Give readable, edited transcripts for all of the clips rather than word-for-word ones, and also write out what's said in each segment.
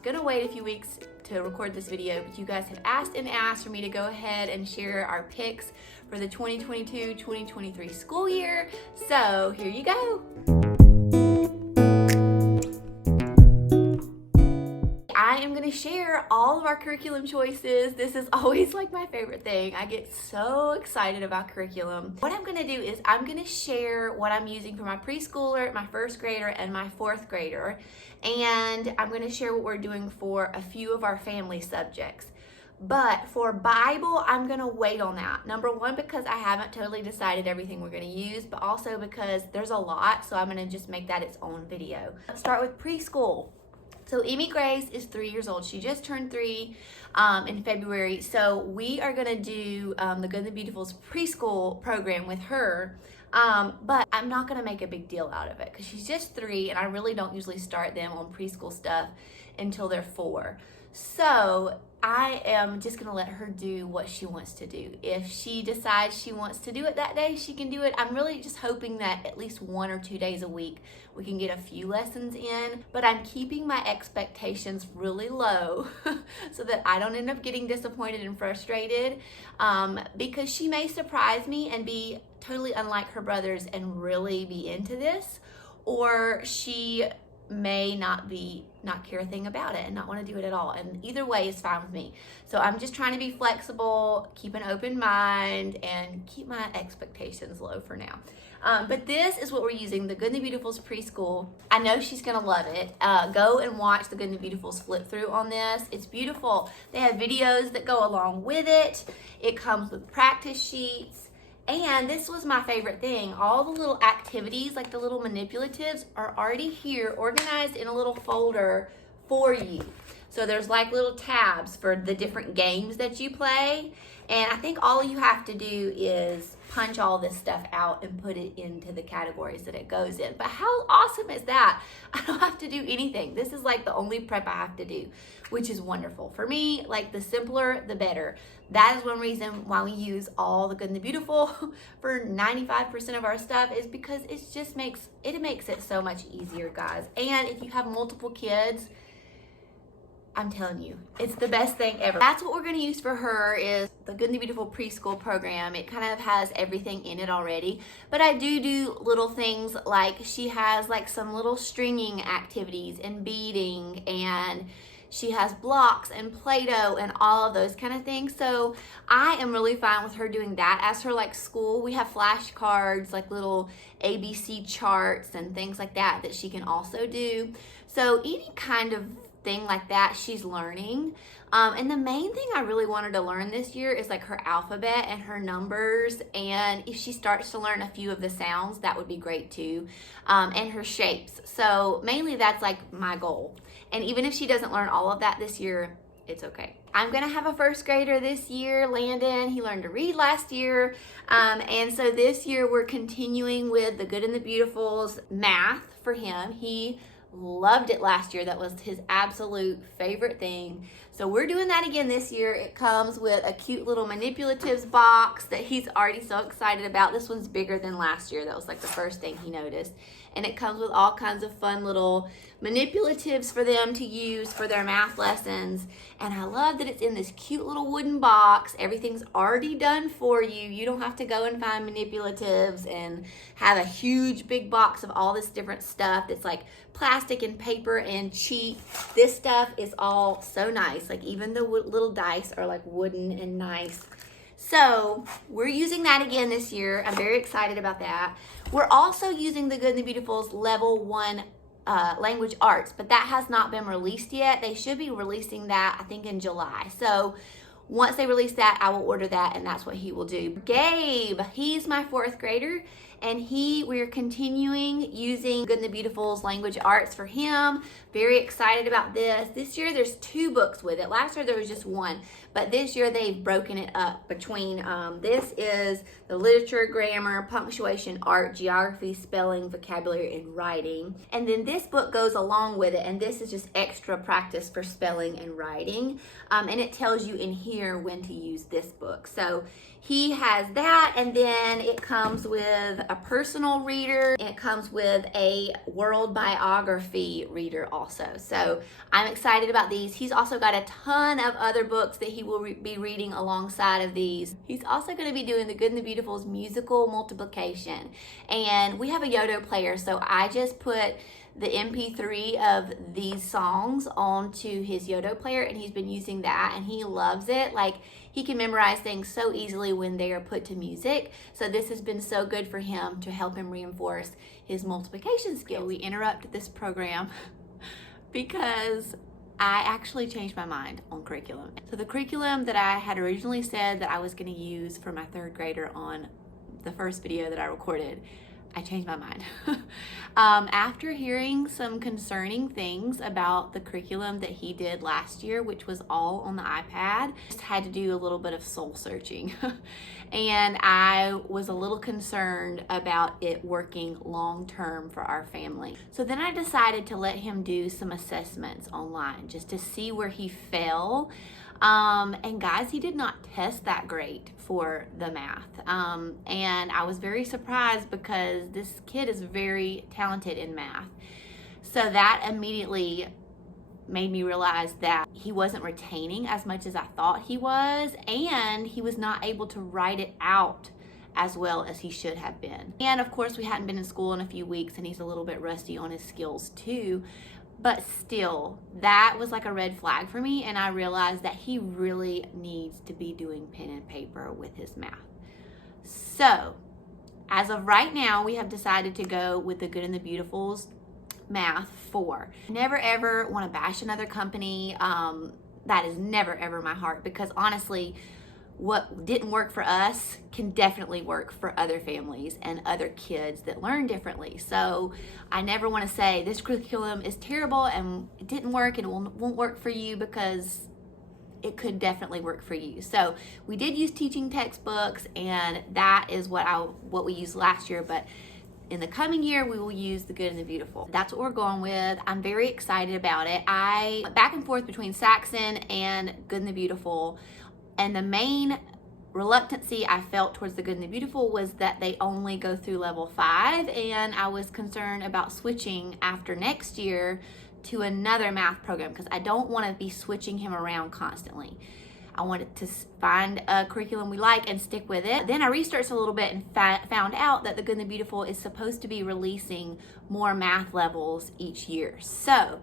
was gonna wait a few weeks to record this video, but you guys had asked and asked for me to go ahead and share our picks for the 2022-2023 school year. So here you go. I am going to share all of our curriculum choices. This is always like my favorite thing. I get so excited about curriculum. What I'm going to do is I'm going to share what I'm using for my preschooler, my first grader, and my fourth grader. And I'm going to share what we're doing for a few of our family subjects. But for Bible, I'm going to wait on that. Number one, because I haven't totally decided everything we're going to use, but also because there's a lot, so I'm going to just make that its own video. Let's start with preschool. So Emmy Grace is 3 years old. She just turned 3 in February. So we are gonna do the Good and the Beautiful's preschool program with her. But I'm not gonna make a big deal out of it because she's just 3 and I really don't usually start them on preschool stuff until they're 4. So I am just gonna let her do what she wants to do. If she decides she wants to do it that day, she can do it. I'm really just hoping that at least 1 or 2 days a week, we can get a few lessons in, but I'm keeping my expectations really low so that I don't end up getting disappointed and frustrated because she may surprise me and be totally unlike her brothers and really be into this, or she may not care a thing about it and not want to do it at all, and either way is fine with me. So I'm just trying to be flexible, keep an open mind, and keep my expectations low for now. But this is what we're using, the Good and the Beautiful's preschool. I know she's gonna love it. Go and watch the Good and the Beautiful's flip through on this. It's beautiful. They have videos that go along with it. It comes with practice sheets. And this was my favorite thing. All the little activities, like the little manipulatives, are already here, organized in a little folder for you. So there's like little tabs for the different games that you play. And I think all you have to do is punch all this stuff out and put it into the categories that it goes in. But how awesome is that? I don't have to do anything. This is like the only prep I have to do, which is wonderful. For me, like the simpler, the better. That is one reason why we use all the Good and the Beautiful for 95% of our stuff, is because it just makes it so much easier, guys. And if you have multiple kids, I'm telling you, it's the best thing ever. That's what we're going to use for her, is the Good and the Beautiful preschool program. It kind of has everything in it already, but I do little things like she has like some little stringing activities and beading, and she has blocks and Play-Doh and all of those kind of things. So I am really fine with her doing that as her like school. We have flashcards, like little ABC charts and things like that that she can also do. So any kind of thing like that she's learning. And the main thing I really wanted to learn this year is like her alphabet and her numbers, and if she starts to learn a few of the sounds, that would be great too, and her shapes. So mainly that's like my goal. And even if she doesn't learn all of that this year, it's okay. I'm gonna have a first grader this year, Landon. He learned to read last year. And so this year we're continuing with the Good and the Beautiful's math for him. He loved it last year. That was his absolute favorite thing. So we're doing that again this year. It comes with a cute little manipulatives box that he's already so excited about. This one's bigger than last year. That was like the first thing he noticed. And it comes with all kinds of fun little manipulatives for them to use for their math lessons. And I love that it's in this cute little wooden box. Everything's already done for you. You don't have to go and find manipulatives and have a huge big box of all this different stuff that's like plastic and paper and cheap. This stuff is all so nice. Like even the little dice are like wooden and nice. So we're using that again this year. I'm very excited about that. We're also using the Good and the Beautiful's Level 1 language arts, but that has not been released yet. They should be releasing that, I think, in July. So once they release that, I will order that, and that's what he will do. Gabe, he's my fourth grader, and we're continuing using Good and the Beautiful's language arts for him. Very excited about this. This year there's 2 books with it. Last year there was just 1, but this year they've broken it up between, this is the literature, grammar, punctuation, art, geography, spelling, vocabulary, and writing. And then this book goes along with it, and this is just extra practice for spelling and writing. And it tells you in here when to use this book. So he has that, and then it comes with a personal reader. It comes with a world biography reader also. So I'm excited about these. He's also got a ton of other books that he will be reading alongside of these. He's also going to be doing The Good and the Beautiful's musical multiplication. And we have a Yodo player, so I just put the MP3 of these songs onto his Yodo player, and he's been using that, and he loves it. Like, he can memorize things so easily when they are put to music. So this has been so good for him to help him reinforce his multiplication skills. We interrupted this program because I actually changed my mind on curriculum. So the curriculum that I had originally said that I was going to use for my third grader on the first video that I recorded, I changed my mind. After hearing some concerning things about the curriculum that he did last year, which was all on the iPad, just had to do a little bit of soul searching. And I was a little concerned about it working long term for our family. So then I decided to let him do some assessments online just to see where he fell. And guys, he did not test that great for the math. And I was very surprised because this kid is very talented in math. So that immediately made me realize that he wasn't retaining as much as I thought he was, and he was not able to write it out as well as he should have been. And of course, we hadn't been in school in a few weeks, and he's a little bit rusty on his skills too. But still, that was like a red flag for me, and I realized that he really needs to be doing pen and paper with his math. So, as of right now, we have decided to go with the Good and the Beautiful's Math 4. Never ever want to bash another company. That is never ever my heart, because honestly, what didn't work for us can definitely work for other families and other kids that learn differently. So I never want to say this curriculum is terrible and it didn't work and it won't work for you, because it could definitely work for you. So we did use teaching textbooks, and that is what we used last year, but in the coming year, we will use the Good and the Beautiful. That's what we're going with. I'm very excited about it. I went back and forth between Saxon and Good and the Beautiful, and the main reluctancy I felt towards the Good and the Beautiful was that they only go through level 5, and I was concerned about switching after next year to another math program, because I don't want to be switching him around constantly. I wanted to find a curriculum we like and stick with it. Then I researched a little bit and found out that the Good and the Beautiful is supposed to be releasing more math levels each year. So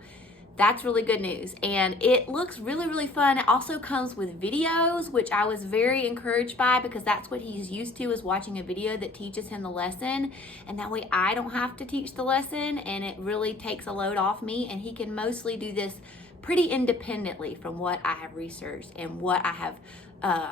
that's really good news, and it looks really, really fun. It also comes with videos, which I was very encouraged by, because that's what he's used to, is watching a video that teaches him the lesson, and that way I don't have to teach the lesson, and it really takes a load off me, and he can mostly do this pretty independently from what I have researched and what I have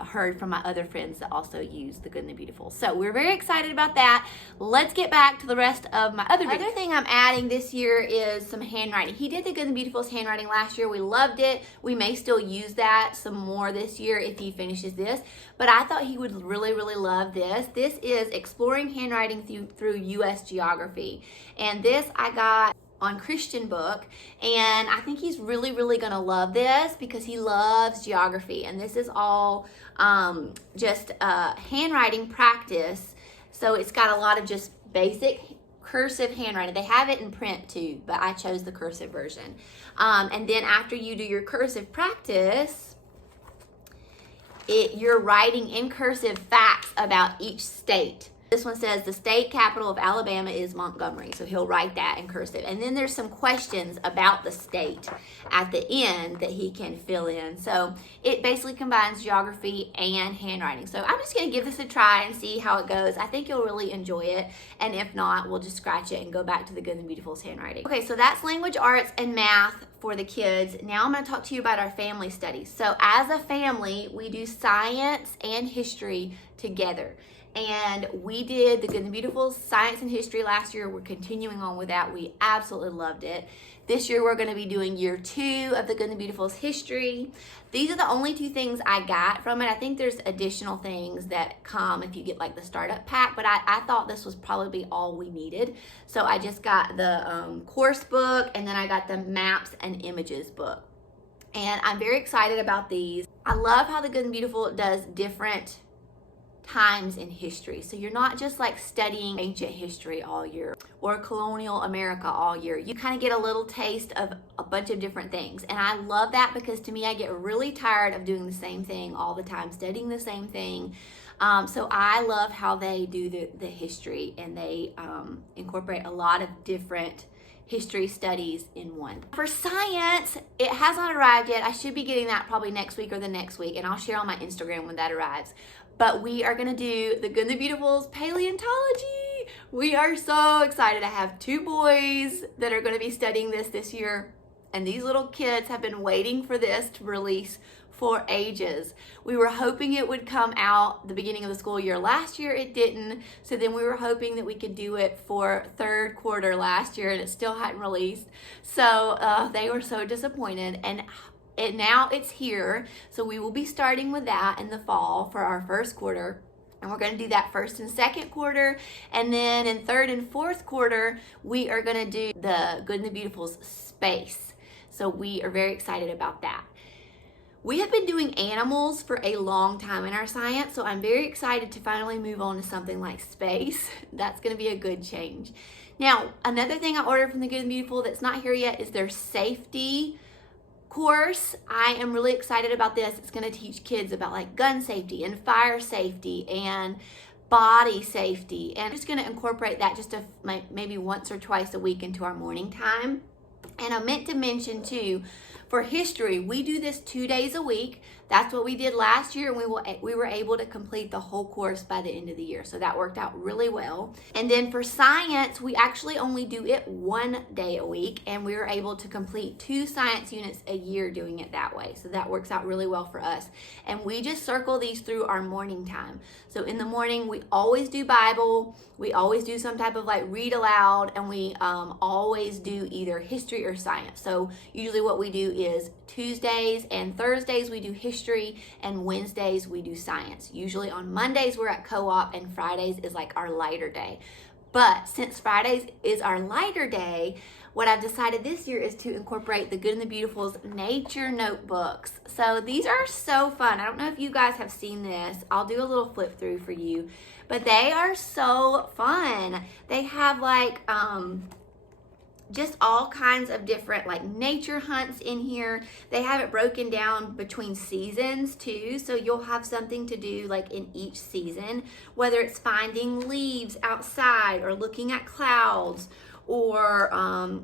heard from my other friends that also use the Good and the Beautiful. So we're very excited about that. Let's get back to the rest of my other videos. Other thing I'm adding this year is some handwriting. He did the Good and the Beautiful's handwriting last year. We loved it. We may still use that some more this year if he finishes this, but I thought he would really, really love this. This is Exploring Handwriting through U.S. Geography, and this I got on Christian book, and I think he's really, really gonna love this because he loves geography, and this is all just handwriting practice. So it's got a lot of just basic cursive handwriting. They have it in print too, but I chose the cursive version. And then after you do your cursive practice, you're writing in cursive facts about each state. This one says the state capital of Alabama is Montgomery, so he'll write that in cursive. And then there's some questions about the state at the end that he can fill in. So it basically combines geography and handwriting. So I'm just going to give this a try and see how it goes. I think you'll really enjoy it, and if not, we'll just scratch it and go back to the Good and Beautiful's handwriting. Okay, so that's language arts and math for the kids. Now I'm going to talk to you about our family studies. So as a family, we do science and history together. And we did the Good and the Beautiful Science and History last year. We're continuing on with that. We absolutely loved it. This year we're going to be doing year 2 of the Good and the Beautiful's history. These are the only 2 things I got from it. I think there's additional things that come if you get like the startup pack, but I thought this was probably all we needed. So I just got the course book, and then I got the maps and images book. And I'm very excited about these. I love how the Good and Beautiful does different times in history. So you're not just like studying ancient history all year or colonial America all year. You kind of get a little taste of a bunch of different things. And I love that because to me, I get really tired of doing the same thing all the time, studying the same thing. So I love how they do the history, and they incorporate a lot of different history studies in one. For science, it has not arrived yet. I should be getting that probably next week or the next week, and I'll share on my Instagram when that arrives. But we are gonna do the Good and the Beautiful's paleontology. We are so excited. I have 2 boys that are gonna be studying this year, and these little kids have been waiting for this to release for ages. We were hoping it would come out the beginning of the school year. Last year it didn't, so then we were hoping that we could do it for 3rd quarter last year, and it still hadn't released. So they were so disappointed, and now it's here. So we will be starting with that in the fall for our 1st quarter. And we're going to do that 1st and 2nd quarter. And then in 3rd and 4th quarter, we are going to do the Good and the Beautiful's space. So we are very excited about that. We have been doing animals for a long time in our science, so I'm very excited to finally move on to something like space. That's going to be a good change. Now, another thing I ordered from the Good and Beautiful that's not here yet is their safety course. I am really excited about this. It's going to teach kids about like gun safety and fire safety and body safety, and I'm just going to incorporate that just maybe once or twice a week into our morning time. And I meant to mention too, for history, we do this 2 days a week. That's what we did last year, and we were able to complete the whole course by the end of the year. So that worked out really well. And then for science, we actually only do it 1 day a week, and we were able to complete 2 science units a year doing it that way. So that works out really well for us. And we just circle these through our morning time. So in the morning, we always do Bible. We always do some type of like read aloud, and we always do either history or science. So usually what we do is Tuesdays and Thursdays we do history, and Wednesdays we do science. Usually on Mondays we're at co-op, and Fridays is like our lighter day. But since Fridays is our lighter day, what I've decided this year is to incorporate the Good and the Beautiful's nature notebooks. So these are so fun. I don't know if you guys have seen this. I'll do a little flip through for you, but they are so fun. They have like just all kinds of different like nature hunts in here. They have it broken down between seasons too, so you'll have something to do like in each season, whether it's finding leaves outside or looking at clouds, or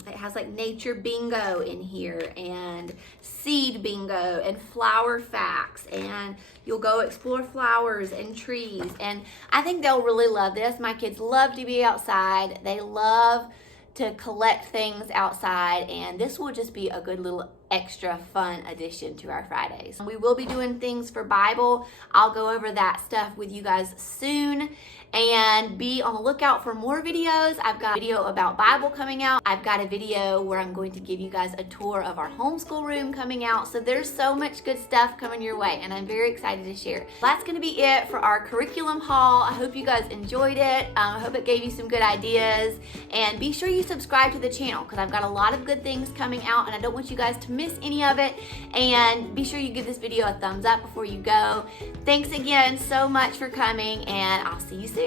it has like nature bingo in here and seed bingo and flower facts, and you'll go explore flowers and trees. And I think they'll really love this. My kids love to be outside. They love to collect things outside, and this will just be a good little extra fun addition to our Fridays. We will be doing things for Bible. I'll go over that stuff with you guys soon, and be on the lookout for more videos. I've got a video about Bible coming out. I've got a video where I'm going to give you guys a tour of our homeschool room coming out. So there's so much good stuff coming your way, and I'm very excited to share. That's going to be it for our curriculum haul. I hope you guys enjoyed it. I hope it gave you some good ideas, and be sure you subscribe to the channel because I've got a lot of good things coming out, and I don't want you guys to miss any of it. And be sure you give this video a thumbs up before you go. Thanks again so much for coming, and I'll see you soon.